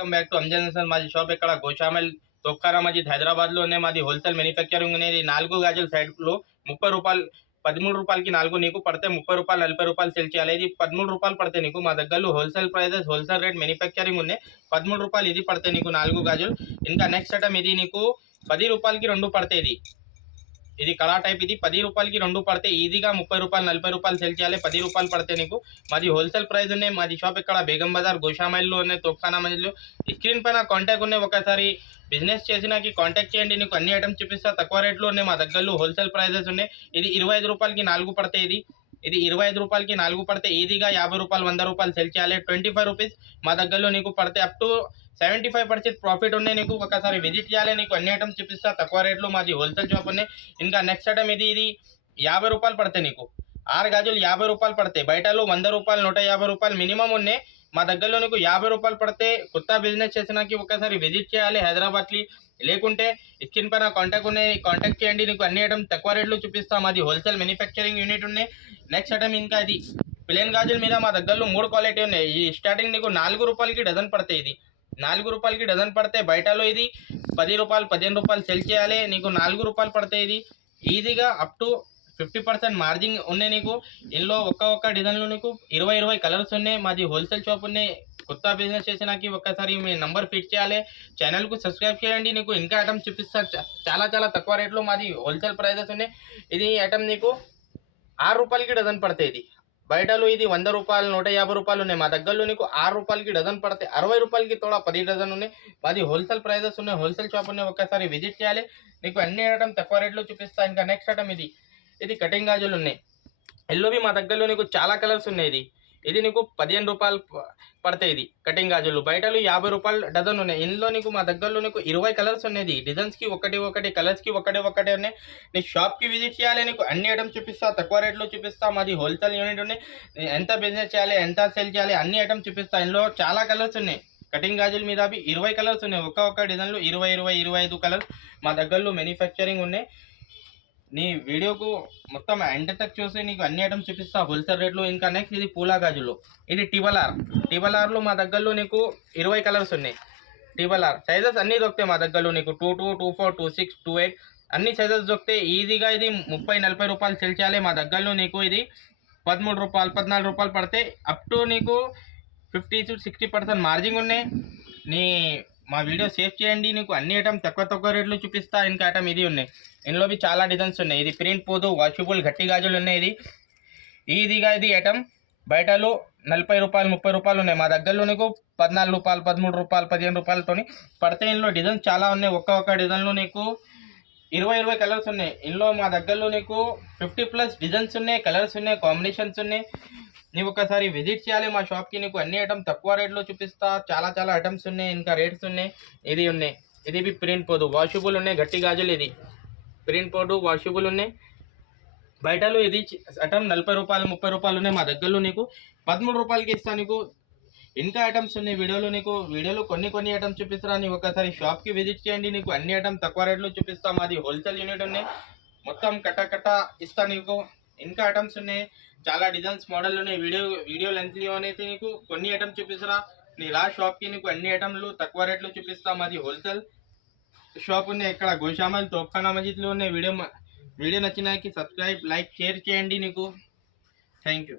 Welcome back to Anjan Hasan. మాది shop ఇక్కడ గోషామల్ తోప్ఖానా మజీద్ హైదరాబాద్లో ఉన్నాయి. మాది హోల్సేల్ మ్యానుఫ్యాక్చరింగ్ అనేది 4 గాజుల సైడ్లో 30 రూపాయలు 13 రూపాయలకి 4 నీకు పడితే 30 రూపాయలు 40 రూపాయలు సెల్ చేయాలి. ఇది 13 రూపాయలు పడితే నీకు మా దగ్గరలో wholesale prices wholesale rate manufacturing ఉన్నాయి. 13 రూపాయలు ఇది పడితే నీకు 4 గాజులు. ఇంకా నెక్స్ట్ ఐటమ్ ఇది నీకు 10 రూపాయలకి 2 పడతాయి. ఇది కళా టైప్. ఇది 10 రూపాయలకి 2 పడితే ఈజీగా 30 రూపాయలు 40 రూపాయలు సెల్ చేయాలి. 10 రూపాయలు పడితే నీకు. మాది హోల్సేల్ ప్రైస్ ఉన్నాయి. మాది షాప్ ఇక్కడ బేగం బజార్ గోషామైల్లో ఉన్నాయి, తోప్ఖానా మజిద్లో. ఈ స్క్రీన్ పైన కాంటాక్ట్ ఉన్నాయి. ఒకసారి బిజినెస్ చేసినాకి కాంటాక్ట్ చేయండి. నీకు అన్ని ఐటమ్స్ చూపిస్తా. తక్కువ రేట్లో ఉన్నాయి. మా దగ్గరలో హోల్సేల్ ప్రైజెస్ ఉన్నాయి. ఇది 25 రూపాయలకి 4 పడతాయి. ఇది 25 రూపాయలకి 4 పడితే ఈజీగా 50 రూపాయలు 100 రూపాయలు సెల్ చేయాలి. 25 రూపీస్ మా దగ్గరలో నీకు పడితే అప్ టు 75% ప్రాఫిట్ ఉన్నాయి. నీకు ఒకసారి విజిట్ చేయాలి. నీకు అన్ని ఐటమ్స్ చూపిస్తా. తక్కువ రేట్లో మాది హోల్సేల్ షాప్ ఉన్నాయి. ఇంకా నెక్స్ట్ ఐటమ్ ఇది 50 రూపాయలు పడతాయి నీకు. 6 గాజులు 50 రూపాయలు పడతాయి. బయటలో 100 రూపాయలు 150 రూపాయలు మినిమం ఉన్నాయి. మా దగ్గరలో నీకు 50 రూపాయలు పడితే కొత్త బిజినెస్ చేసినాకి ఒకసారి విజిట్ చేయాలి హైదరాబాద్కి. లేకుంటే స్క్రీన్ పైన కాంటాక్ట్ ఉన్నాయి, కాంటాక్ట్ చేయండి. నీకు అన్ని ఐటమ్ తక్కువ రేట్లో చూపిస్తాం. మాది హోల్సేల్ మ్యానుఫ్యాక్చరింగ్ యూనిట్ ఉన్నాయి. నెక్స్ట్ ఐటమ్ ఇంకా ఇది ప్లేన్ గాజుల మీద మా దగ్గరలో 3 క్వాలిటీ ఉన్నాయి. ఈ స్టార్టింగ్ నీకు 4 రూపాయలకి డజన్ పడతాయి. ఇది 4 రూపాయలకి డజన్ పడితే బయటలో ఇది 10 రూపాయలు 15 రూపాయలు సెల్ చేయాలి. నీకు 4 రూపాయలు పడతాయి. ఇది ఈజీగా అప్ టు 50% మార్జిన్ ఉన్నాయి. నీకు ఇందులో ఒక్క డిజైన్లో నీకు 20 కలర్స్ ఉన్నాయి. మాది హోల్సేల్ షాప్ ఉన్నాయి. కొత్త బిజినెస్ చేసినాకి ఒక్కసారి మీ నంబర్ ఫిట్ చేయాలి. ఛానల్కు సబ్స్క్రైబ్ చేయండి. నీకు ఇంకా ఐటమ్ చూపిస్తారు. చాలా తక్కువ రేట్లో మాది హోల్సేల్ ప్రైజెస్ ఉన్నాయి. ఇది ఐటమ్ నీకు 6 రూపాయలకి డజన్ పడతాయి. ఇది బయటలో ఇది 100 రూపాయలు 150 రూపాయలు ఉన్నాయి. మా దగ్గరలో నీకు 6 రూపాయలకి డజన్ పడితే 60 రూపాయలకి తోడా 10 డజన్ ఉన్నాయి. మాది హోల్సేల్ ప్రైజెస్ ఉన్నాయి. హోల్సేల్ షాప్ ఉన్నాయి. ఒకసారి విజిట్ చేయాలి. నీకు అన్ని ఐటమ్ తక్కువ రేట్లో చూపిస్తా. ఇంకా నెక్స్ట్ ఐటమ్ ఇది కటింగ్ గాజులు ఉన్నాయి. ఎల్లోవి మా దగ్గరలో నీకు చాలా కలర్స్ ఉన్నాయి. ఇది నీకు 15 రూపాయలు పడతాయి. ఇది కటింగ్ గాజులు బయటలో 50 రూపాయలు డజన్ ఉన్నాయి. ఇందులో నీకు మా దగ్గరలో నీకు 20 కలర్స్ ఉన్నాయి. డిజైన్స్కి ఒకటి కలర్స్కి ఒకటే ఉన్నాయి. నీ షాప్కి విజిట్ చేయాలి. నీకు అన్ని ఐటమ్స్ చూపిస్తా. తక్కువ రేట్లో చూపిస్తా. మాది హోల్సేల్ యూనిట్ ఉన్నాయి. ఎంత బిజినెస్ చేయాలి, ఎంత సేల్ చేయాలి, అన్ని ఐటమ్స్ చూపిస్తా. ఇందులో చాలా కలర్స్ ఉన్నాయి. కటింగ్ గాజుల మీద 20 కలర్స్ ఉన్నాయి. ఒక్క డిజైన్లో 25 కలర్స్ మా దగ్గరలో మ్యానుఫ్యాక్చరింగ్ ఉన్నాయి. నీ వీడియోకు మొత్తం ఎండ్ తక్ చూసి నీకు అన్ని ఐటమ్స్ చూపిస్తా హోల్సేల్ రేట్లో. ఇంకా నెక్స్ట్ ఇది పూలా గాజులు. ఇది టిబల్ ఆర్లో మా దగ్గరలో నీకు 20 కలర్స్ ఉన్నాయి. టిబల్ ఆర్ సైజెస్ అన్నీ దొరుకుతాయి మా దగ్గరలో. నీకు 22, 24, 26, 28 అన్ని సైజెస్ దొరుకుతాయి. ఈజీగా ఇది 30-40 రూపాయలు సెల్ చేయాలి. మా దగ్గరలో నీకు ఇది 13 రూపాయలు 14 రూపాయలు పడితే అప్ టు నీకు 50-60% మార్జిన్ ఉన్నాయి. మా వీడియో సేవ్ చేయండి. నీకు అన్ని ఐటమ్ తక్కువ రేట్లో చూపిస్తా. ఇంకా ఐటమ్ ఇది ఉన్నాయి. ఇందులో చాలా డిజైన్స్ ఉన్నాయి. ఇది ప్రింట్ పోదు వాషబుల్ గట్టి గాజులు ఉన్నాయి. ఇది ఐటమ్ బయటలో 40 రూపాయలు 30 రూపాయలు ఉన్నాయి. మా దగ్గరలో నీకు 14 రూపాయలు 13 రూపాయలు 15 రూపాయలతో పడితే. ఇందులో డిజైన్స్ చాలా ఉన్నాయి. ఒక్క డిజైన్లో నీకు 20 కలర్స్ ఉన్నాయి. ఇందులో మా దగ్గరలో నీకు 50+ డిజైన్స్ ఉన్నాయి, కలర్స్ ఉన్నాయి, కాంబినేషన్స్ ఉన్నాయి. నీవు ఒకసారి విజిట్ చేయాలి మా షాప్కి. నీకు అన్ని ఐటమ్ తక్కువ రేట్లో చూపిస్తా. చాలా ఐటమ్స్ ఉన్నాయి. ఇంకా రేట్స్ ఉన్నాయి. ఇది ఉన్నాయి. ఇది ప్రింట్ పోదు వాషబుల్ ఉన్నాయి. గట్టి గాజులు. ఇది ప్రింట్ పోదు వాషబుల్ ఉన్నాయి. బయటలో ఇది ఐటమ్ 40 రూపాయలు 30 రూపాయలు ఉన్నాయి. మా దగ్గరలో నీకు 13 రూపాయలకి ఇస్తా. నీకు ఇంకా ఐటమ్స్ ఉన్నాయి. వీడియోలో కొన్ని ఐటమ్స్ చూపిస్తా. నీకు ఒకసారి షాప్కి విజిట్ చేయండి. నీకు అన్ని ఐటమ్ తక్కువ రేట్లో చూపిస్తా. మాది హోల్సేల్ యూనిట్ ఉన్నాయి. మొత్తం కట్ట ఇస్తా. నీకు ఇంకా ఐటమ్స్ ఉన్నాయి. చాలా డిజైన్స్ మోడల్ ఉన్నాయి. వీడియో లెంత్లో అనేది నీకు కొన్ని ఐటమ్స్ చూపిస్తారా. నీ షాప్కి నీకు అన్ని ఐటమ్లు తక్కువ రేట్లో చూపిస్తా. మాది హోల్సేల్ షాప్ ఉన్నాయి. ఇక్కడ గోషామల్ తోప్ఖానా మజిద్లో ఉన్నాయి. వీడియో నచ్చినాకి సబ్స్క్రైబ్, లైక్, షేర్ చేయండి. నీకు థ్యాంక్ యూ.